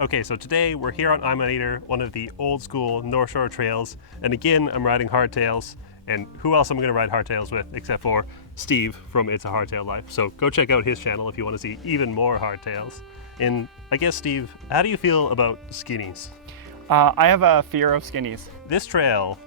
Okay, so today we're here on Iminator, one of the old school North Shore trails. And again, I'm riding hardtails. And who else am I gonna ride hardtails with except for Steve from It's a Hardtail Life. So go check out his channel if you wanna see even more hardtails. And I guess, Steve, how do you feel about skinnies? I have a fear of skinnies. This trail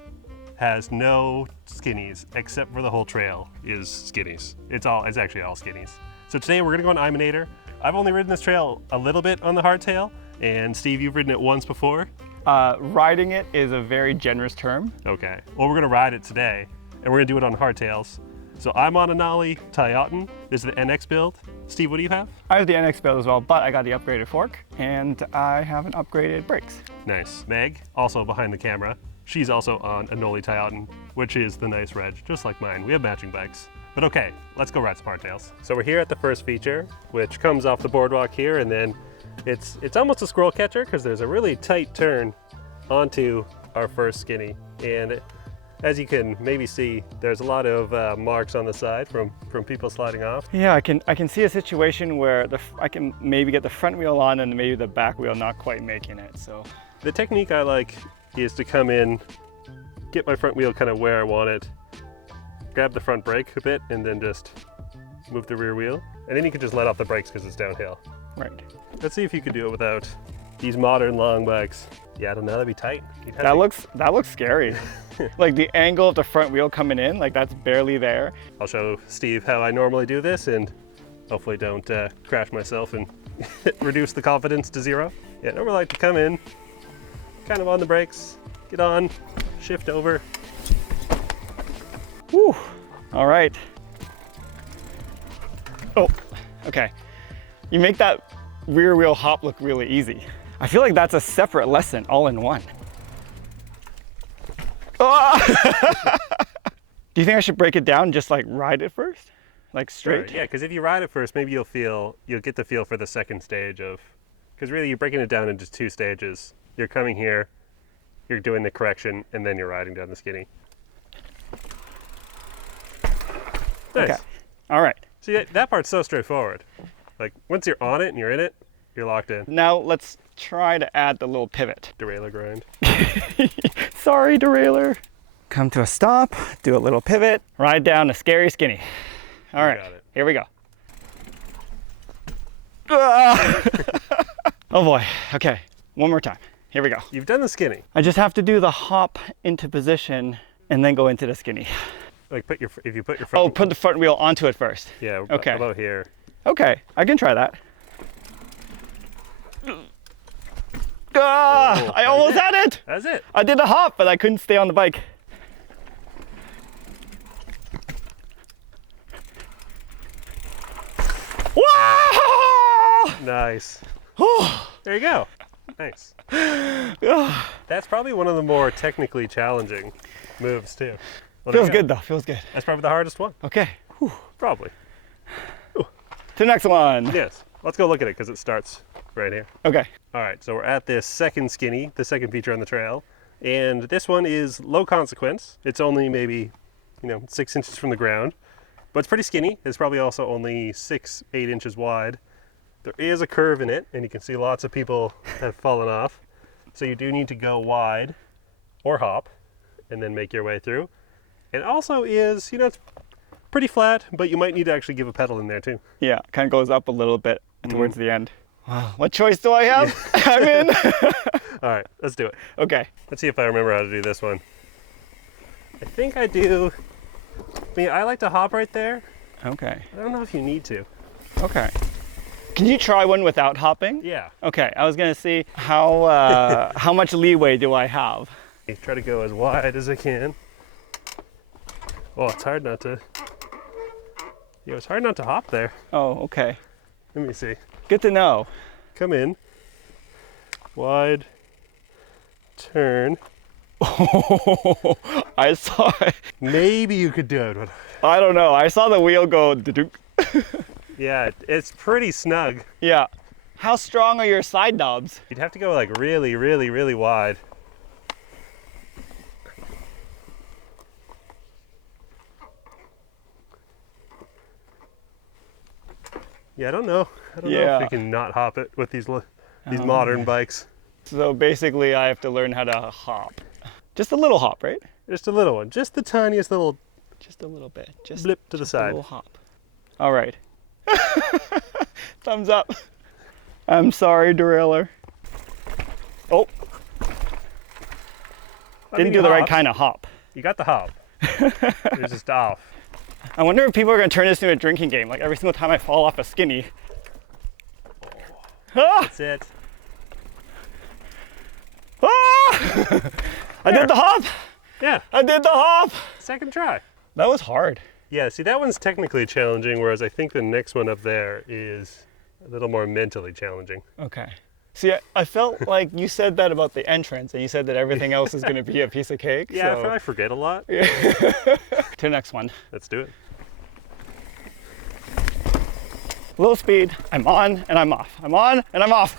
has no skinnies except for the whole trail is skinnies. It's actually all skinnies. So today we're gonna go on Iminator. I've only ridden this trail a little bit on the hardtail, and Steve, you've ridden it once before? Riding it is a very generous term. Okay, well we're gonna ride it today, and we're gonna do it on hardtails. So I'm on a Nolly Toyotan. This is the NX build. Steve, what do you have? I have the NX build as well, but I got the upgraded fork, and I have an upgraded brakes. Nice. Meg, also behind the camera, she's also on a Nolly Toyotan, which is the nice reg, just like mine. We have matching bikes. But okay, let's go ride some hardtails. So we're here at the first feature, which comes off the boardwalk here, and then it's almost a squirrel catcher because there's a really tight turn onto our first skinny. And as you can maybe see, there's a lot of marks on the side from people sliding off. Yeah, I can see a situation where I can maybe get the front wheel on and maybe the back wheel not quite making it. So the technique I like is to come in, get my front wheel kind of where I want it, grab the front brake a bit, and then just move the rear wheel. And then you can just let off the brakes because it's downhill. Right. Let's see if you can do it without these modern long bikes. Yeah, I don't know, that'd be tight. That looks scary. Like the angle of the front wheel coming in, like that's barely there. I'll show Steve how I normally do this and hopefully don't crash myself and reduce the confidence to zero. Yeah, normally I like to come in, kind of on the brakes, get on, shift over. Whew. All right. Oh, okay. You make that rear wheel hop look really easy. I feel like that's a separate lesson all in one. Oh! Do you think I should break it down and just like ride it first? Like straight? Sure, yeah, because if you ride it first, maybe you'll get the feel for the second stage of, because really you're breaking it down into two stages. You're coming here, you're doing the correction, and then you're riding down the skinny. Nice. Okay, all right. See, that part's so straightforward. Like, once you're on it and you're in it, you're locked in. Now let's try to add the little pivot. Derailleur grind. Sorry, derailleur. Come to a stop, do a little pivot, ride down a scary skinny. All right, here we go. Oh boy, okay, one more time. Here we go. You've done the skinny. I just have to do the hop into position and then go into the skinny. Like if you put your front. Oh, put the front wheel onto it first. Yeah. Okay. About here. Okay, I can try that. Ah, I almost had it. That's it. I did a hop, but I couldn't stay on the bike. Wow! Nice. There you go. Nice. That's probably one of the more technically challenging moves too. Well, Feels good though, feels good. That's probably the hardest one. Okay. Whew. Probably. To the next one. Yes. Let's go look at it because it starts right here. Okay. All right, so we're at this second skinny, the second feature on the trail. And this one is low consequence. It's only maybe, 6 inches from the ground, but it's pretty skinny. It's probably also only 6, 8 inches wide. There is a curve in it, and you can see lots of people have fallen off. So you do need to go wide or hop and then make your way through. It also is, it's pretty flat, but you might need to actually give a pedal in there too. Yeah, kind of goes up a little bit towards the end. Wow, what choice do I have? I'm in. All right, let's do it. Okay. Let's see if I remember how to do this one. I think I do. I like to hop right there. Okay. I don't know if you need to. Okay. Can you try one without hopping? Yeah. Okay, I was gonna see how much leeway do I have? Try to go as wide as I can. Oh, it's hard not to. It's hard not to hop there. Oh, okay. Let me see. Good to know. Come in. Wide. Turn. Oh, I saw it. Maybe you could do it, but I don't know. I saw the wheel go. yeah, it's pretty snug. Yeah. How strong are your side knobs? You'd have to go like really, really, really wide. Yeah, I don't know. I don't know if we can not hop it with these. These modern bikes. So basically I have to learn how to hop. Just a little hop, right? Just a little one. Just the tiniest little Just a little bit. Just blip to the a side. little hop. All right. Thumbs up. I'm sorry, derailer. Oh. Didn't do the right kind of hop. You got the hop. You're just off. I wonder if people are going to turn this into a drinking game. Like every single time I fall off a skinny. Ah! That's it. Ah! I did the hop. Yeah, I did the hop. second try. That was hard. Yeah, see, that one's technically challenging, whereas I think the next one up there is a little more mentally challenging. Okay. See, I felt like you said that about the entrance, and you said that everything else is going to be a piece of cake. Yeah, so. I forget a lot. To the next one. Let's do it. Little speed. I'm on and I'm off. I'm on and I'm off.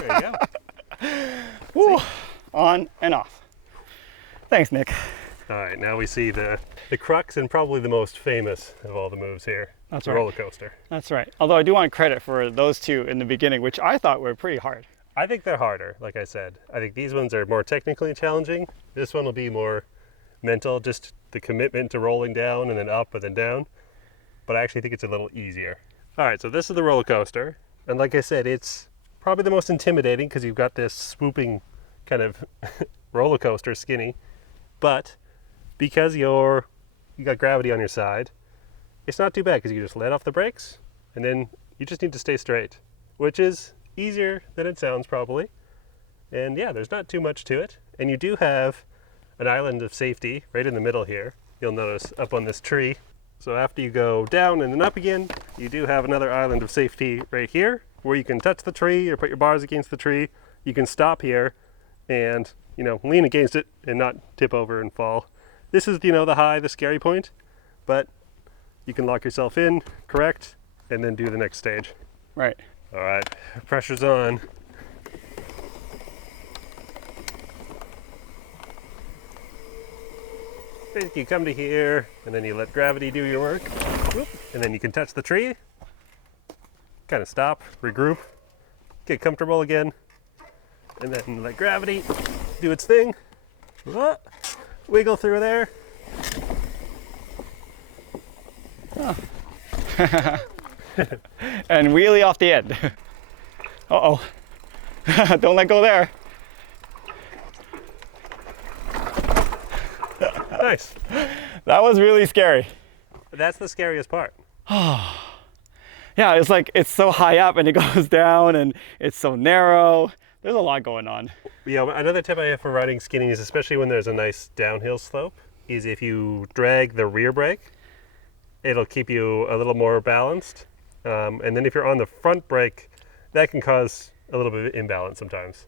There you go. Woo. On and off. Thanks, Nick. All right, now we see the crux and probably the most famous of all the moves here. That's the right. roller coaster. That's right. Although I do want credit for those two in the beginning, which I thought were pretty hard. I think they're harder, like I said. I think these ones are more technically challenging. This one will be more mental, just the commitment to rolling down and then up and then down. But I actually think it's a little easier. All right, so this is the roller coaster. And like I said, it's probably the most intimidating because you've got this swooping kind of roller coaster skinny. But because you got gravity on your side, it's not too bad because you just let off the brakes and then you just need to stay straight, which is easier than it sounds probably. And yeah, there's not too much to it. And you do have an island of safety right in the middle here. You'll notice up on this tree. So after you go down and then up again, you do have another island of safety right here where you can touch the tree or put your bars against the tree. You can stop here and, lean against it and not tip over and fall. This is, the scary point, but you can lock yourself in, correct, and then do the next stage. Right. All right, pressure's on. You come to here, and then you let gravity do your work. Whoop, and then you can touch the tree, kind of stop, regroup, get comfortable again, and then let gravity do its thing. Wiggle through there. Oh. And wheelie off the end. Uh-oh. Don't let go there. Nice. That was really scary. That's the scariest part. Yeah, it's like it's so high up and it goes down and it's so narrow. There's a lot going on. Yeah, another tip I have for riding skinnies, especially when there's a nice downhill slope, is if you drag the rear brake, it'll keep you a little more balanced. And then if you're on the front brake, that can cause a little bit of imbalance sometimes.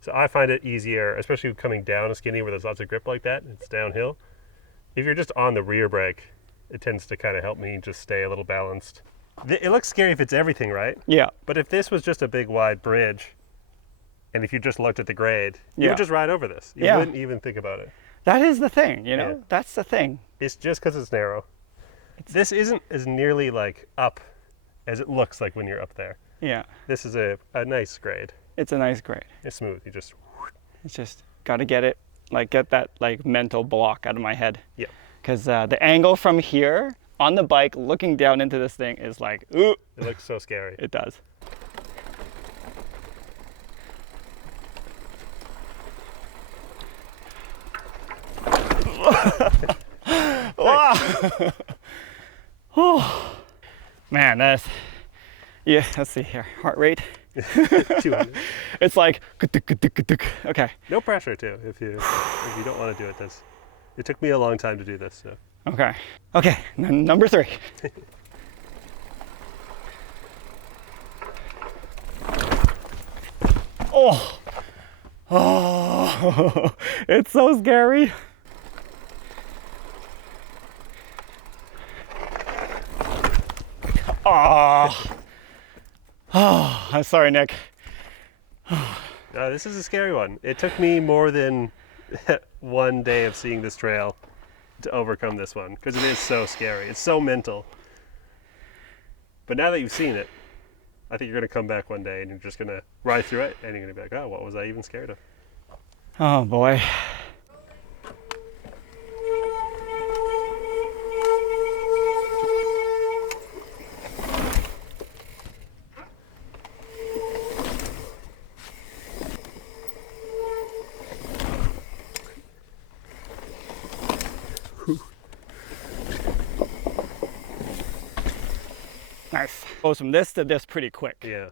So I find it easier, especially coming down a skinny where there's lots of grip like that, it's downhill. If you're just on the rear brake, it tends to kind of help me just stay a little balanced. It looks scary if it's everything, right? Yeah. But if this was just a big wide bridge, and if you just looked at the grade, you Yeah. would just ride over this. You Yeah. wouldn't even think about it. That is the thing, Yeah. That's the thing. It's just because it's narrow. This isn't as nearly like up as it looks like when you're up there. Yeah. This is a nice grade. It's a nice grade. It's smooth. You just, It's just got to get that mental block out of my head. yeah. Because the angle from here on the bike looking down into this thing is like, ooh, It looks so scary. it does. Oh, man, yeah, let's see here. Heart rate. 200. It's like, okay. No pressure too. If you don't want to do it, it took me a long time to do this. So. Okay. Okay, number 3. Oh. Oh. It's so scary. Oh. Oh, I'm sorry, Nick. This is a scary one. It took me more than one day of seeing this trail to overcome this one because it is so scary. It's so mental. But now that you've seen it, I think you're going to come back one day and you're just going to ride through it and you're going to be like, oh, what was I even scared of? Oh boy. Nice. Goes from this to this pretty quick. Yeah.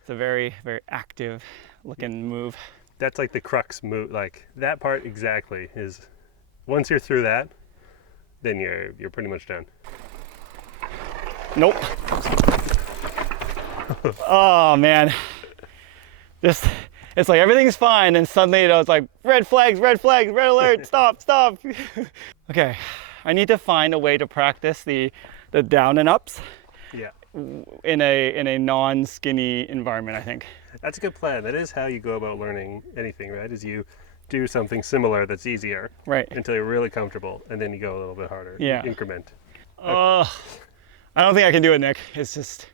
It's a very, very active looking move. That's like the crux move. Like that part exactly is, once you're through that, then you're pretty much done. Nope. Oh man. Just, it's like everything's fine and suddenly it's like red flags, red alert, stop. Okay, I need to find a way to practice the down and ups. Yeah. In a non-skinny environment, I think. That's a good plan. That is how you go about learning anything, right? Is you do something similar that's easier, right, until you're really comfortable, and then you go a little bit harder. Yeah. Increment. I don't think I can do it, Nick. It's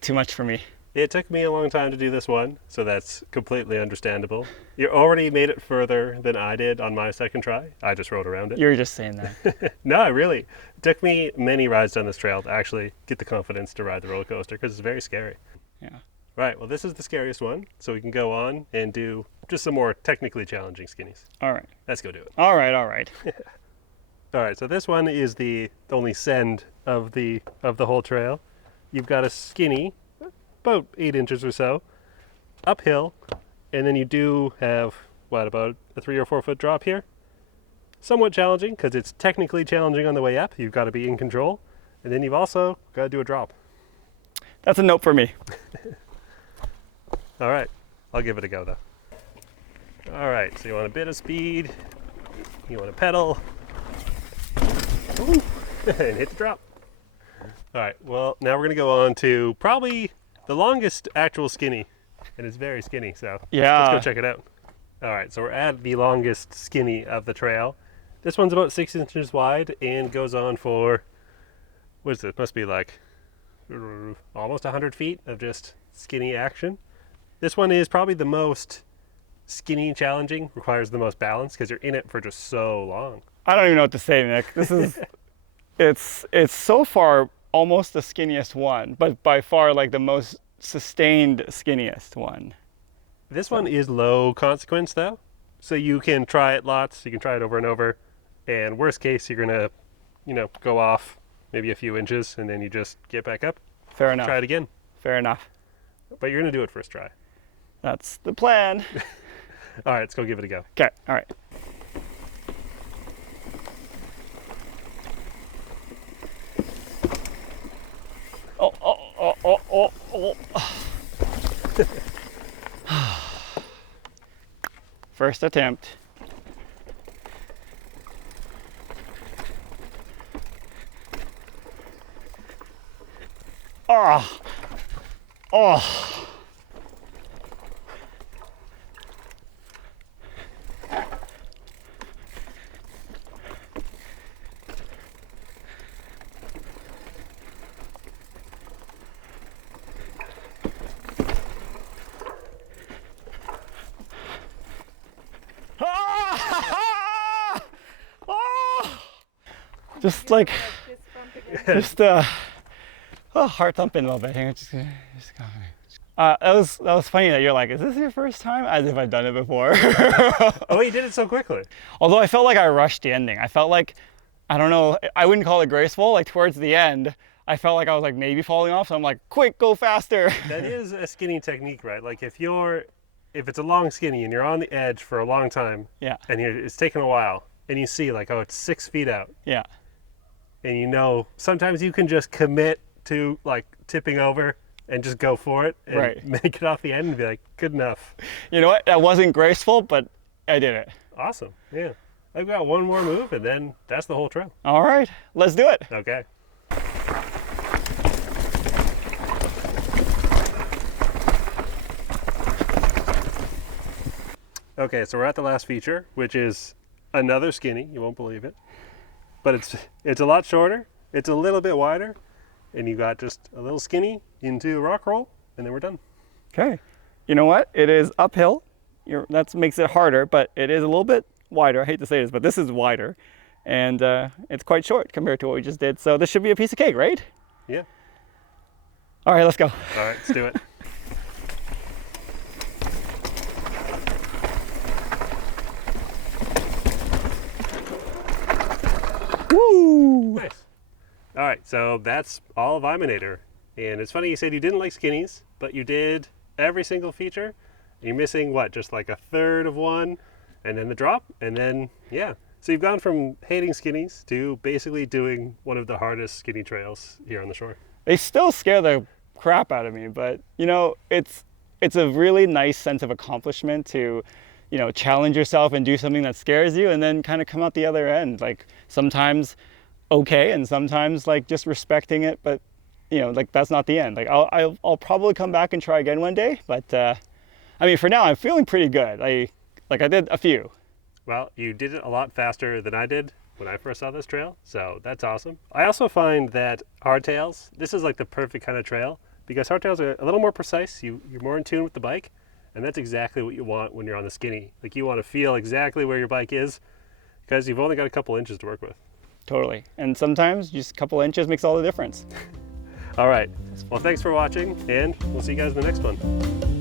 too much for me. It took me a long time to do this one, so that's completely understandable. You already made it further than I did on my second try. I just rode around it. You're just saying that. No, really. It took me many rides down this trail to actually get the confidence to ride the roller coaster because it's very scary. Yeah. Right, well, this is the scariest one, so we can go on and do just some more technically challenging skinnies. All right. Let's go do it. All right. All right, so this one is the only send of the whole trail. You've got a skinny, about 8 inches or so, uphill, and then you do have, about a 3 or 4 foot drop here. Somewhat challenging, because it's technically challenging on the way up. You've got to be in control, and then you've also got to do a drop. That's a nope for me. All right, I'll give it a go, though. All right, so you want a bit of speed, you want to pedal, and hit the drop. All right, well, now we're going to go on to probably the longest actual skinny, and it's very skinny, so Yeah. let's go check it out. All right, so we're at the longest skinny of the trail. This one's about 6 inches wide and goes on for, what is it? Must be like almost 100 feet of just skinny action. This one is probably the most skinny challenging, requires the most balance because you're in it for just so long. I don't even know what to say, Nick. This is, it's so far almost the skinniest one, but by far like the most sustained skinniest one. This one is low consequence though, so you can try it lots. You can try it over and over, and worst case you're gonna, go off maybe a few inches, and then you just get back up. Fair enough. Try it again. Fair enough. But you're gonna do it first try. That's the plan. All right, let's go give it a go. Okay. All right. Oh. First attempt. Oh. Just like, heart thumping a little bit. That was funny that you're like, is this your first time? As if I've done it before. Oh, you did it so quickly. Although I felt like I rushed the ending. I felt like, I don't know, I wouldn't call it graceful. Like towards the end, I felt like I was like maybe falling off. So I'm like, quick, go faster. That is a skinny technique, right? Like if it's a long skinny and you're on the edge for a long time, Yeah. and it's taken a while, and you see like, oh, it's 6 feet out. Yeah. And sometimes you can just commit to like tipping over and just go for it and Right. make it off the end and be like, good enough. You know what? That wasn't graceful, but I did it. Awesome. Yeah. I've got one more move and then that's the whole trail. All right, let's do it. Okay. Okay, so we're at the last feature, which is another skinny. You won't believe it. But it's a lot shorter. It's a little bit wider. and you got just a little skinny into rock roll, and then we're done. Okay. You know what? It is uphill. That makes it harder, but it is a little bit wider. I hate to say this, but this is wider, and it's quite short compared to what we just did. So this should be a piece of cake, right? Yeah. All right, let's go. All right, let's do it. Woo! Nice. All right, so that's all of Iminator. And it's funny you said you didn't like skinnies, but you did every single feature. You're missing what, just like a third of one, and then the drop, and then, yeah. So you've gone from hating skinnies to basically doing one of the hardest skinny trails here on the shore. They still scare the crap out of me, but you know, it's a really nice sense of accomplishment to, you know, challenge yourself and do something that scares you and then kind of come out the other end. Like sometimes okay, and sometimes like just respecting it, but you know, like that's not the end. Like I'll probably come back and try again one day, but I mean, for now I'm feeling pretty good. I did a few. Well, you did it a lot faster than I did when I first saw this trail, so that's awesome. I also find that hardtails, this is like the perfect kind of trail because hardtails are a little more precise. You're more in tune with the bike, and that's exactly what you want when you're on the skinny. Like you want to feel exactly where your bike is because you've only got a couple inches to work with. Totally. And sometimes just a couple inches makes all the difference. All right. Well, thanks for watching, and we'll see you guys in the next one.